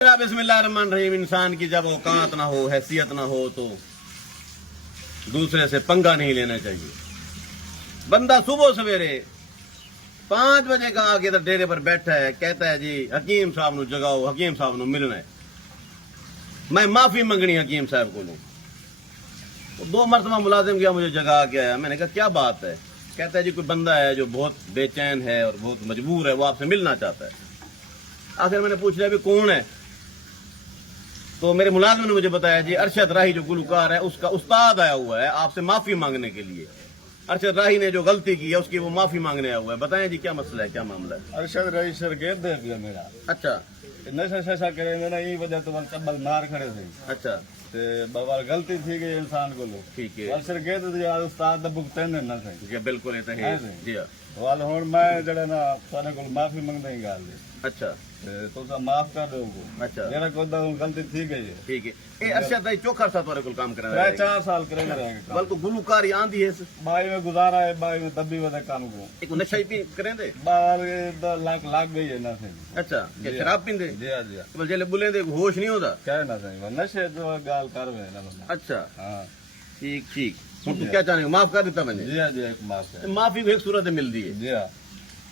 बिस्मिल्लाहिर्रहमानिर्रहीम। इंसान की जब औकात ना हो, हैसियत ना हो तो दूसरे से पंगा नहीं लेना चाहिए। बंदा सुबह सवेरे 5 बजे का आके तो डेरे पर बैठा है, कहता है जी हकीम साहब नु जगाओ, हकीम साहब नु मिलना है। मैं माफी मंगनी हकीम साहब को लूं। तो 2 मरतबा मुलाजिम गया, मुझे जगा के आया। मैंने कहा क्या बात है? कहता है जी कोई बंदा है जो बहुत बेचैन है और बहुत मजबूर है, वो आपसे मिलना चाहता है। आखिर मैंने पूछ लिया भी कौन है? तो मेरे मुलाजिम ने मुझे बताया जी अरशद राही जो गुलकार है उसका उस्ताद आया हुआ है आपसे माफी मांगने के लिए। अरशद राही ने जो गलती की है उसकी वो माफी मांगने आया हुआ है। बताएं जी क्या मसला है, क्या मामला है? अरशद राही सरगेद दे दिया मेरा। अच्छा नशा शशा करे मेरा यही वजह तो चब्बल मार खड़े थे। अच्छा ते बाबा गलती थी गई इंसान को लो। ठीक है। सरगेद दिया उस्ताद दा भुगतन ना सही। जी बिल्कुल ये तो है जी। हाँ। वाल हुन मैं जड़ा ना थाने को माफी मंगदा ही गल अच्छा तो माफ कर दो को। अच्छा जेड़ा कोई गलती थी गई है। ठीक है। ए अरशद भाई चौखर सा तुम्हारे को काम करा रहा है 4 साल करे रहेंगे। बल्कि गुलकारी आंधी है बाई में गुजारा है, बाई में दबी वदे काम को एक नशा ही पी करें दे बाल लाख लाग गई है ना सही। अच्छा क्या शराब पींदे? जी हां जी। तो जेले बुले दे होश नहीं होता क्या ना सही नशे तो गाल कर में ना। अच्छा हां ठीक ठीक। तू क्या चाहने हो? माफ कर देता मैंने। जी हां जी। एक माफ है। माफी को एक सूरत मिलती है। जी हां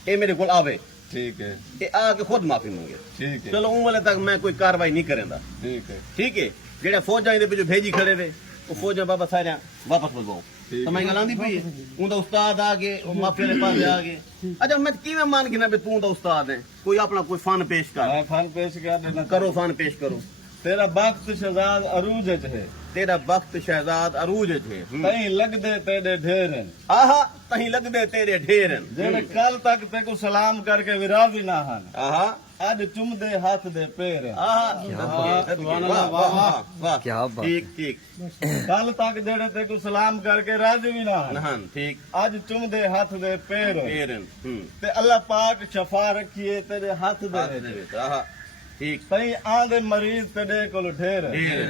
ये मेरे को आवे ठीक है। ये आके खुद माफी मांगे। ठीक है। चलो उन वाले तक मैं कोई कार्रवाई नहीं करेंदा। ठीक है। ठीक है। जेड़ा फौजा दे पिछो भेजी खड़े थे वो फौजा बाबा सारे वापस बुलवाओ तो मैं गलांदी पई उनका उस्ताद आ गए वो माफी वाले पास आ गए। अच्छा मैं किवें मान के ना भी तू दा उस्ताद है? कोई अपना कोई फन पेश कर। मैं फन पेश कर देना करो, फन पेश करो। तेरा वक्त शहजाद अरूज है। तेरा वक्त शहजाद अरूज थे तई लग दे तेरे ढेर आहा तही लग दे तेरे ढेर जेड़े कल तक ते को सलाम करके विराजी ना हन आहा आज चुम दे हाथ दे पैर। वाह क्या बात। ठीक ठीक। कल तक जेड़े ते को सलाम करके राजी भी ना हन नहान ठीक आज चुम दे हाथ दे पैर पैरन ते अल्लाह पाक शफा रखिए तेरे हाथ दे। आहा ठीक। तई आंदे मरीज तेरे कोल ढेर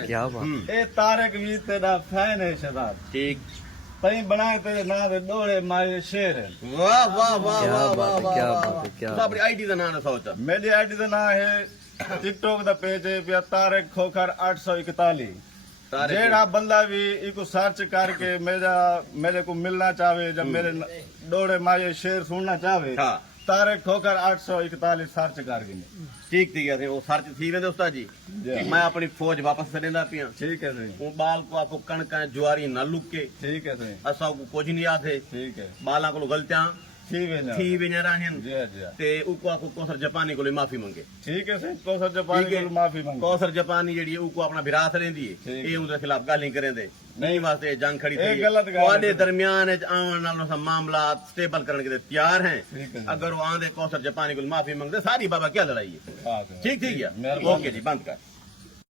क्या बात। ए तारक भी तेरा फैन है शहजाद ठीक। तई बनाए तेरे ना दे डोले माए शेर। वाह वाह वाह वाह वाह क्या बात है। क्या अपनी आईडी का नाम सोचा? मेरी आईडी का नाम है टिकटॉक का पेज है तारक खोखर 841। जेड़ा बंदा भी इको सर्च करके मेरे को मिलना चाहे जब मेरे डोले माए शेर सुनना चाहे तारक खोखर 841 सर्च करके। ठीक ठीक है वो सर्च थी वेंदे उस्ताद जी। मैं अपनी फौज वापस करेंदा पिया। ठीक है सही। वो बाल को आपको कणक ज्वारी न लुके। ठीक है सही। असा को कुछ नहीं आथे। ठीक है। बाला को गलतियां थी भी रहन जी जी ते उको आपको कौसर जापानी को माफी मांगे। ठीक है सही। कौसर जापानी को माफी मांगे। कौसर जापानी जेडी उको अपना विरासत रहंदी है ये उनके खिलाफ गाली करेंदे नहीं वास्ते जंग खड़ी थी वादे दरमियान आवन नालों सा मामला स्टेबल करने के तैयार हैं। अगर वो आंदे कौसर जापानी को माफी मांगते सारी बाबा क्या लड़ाई है। ठीक ठीक है ओके जी बंद कर।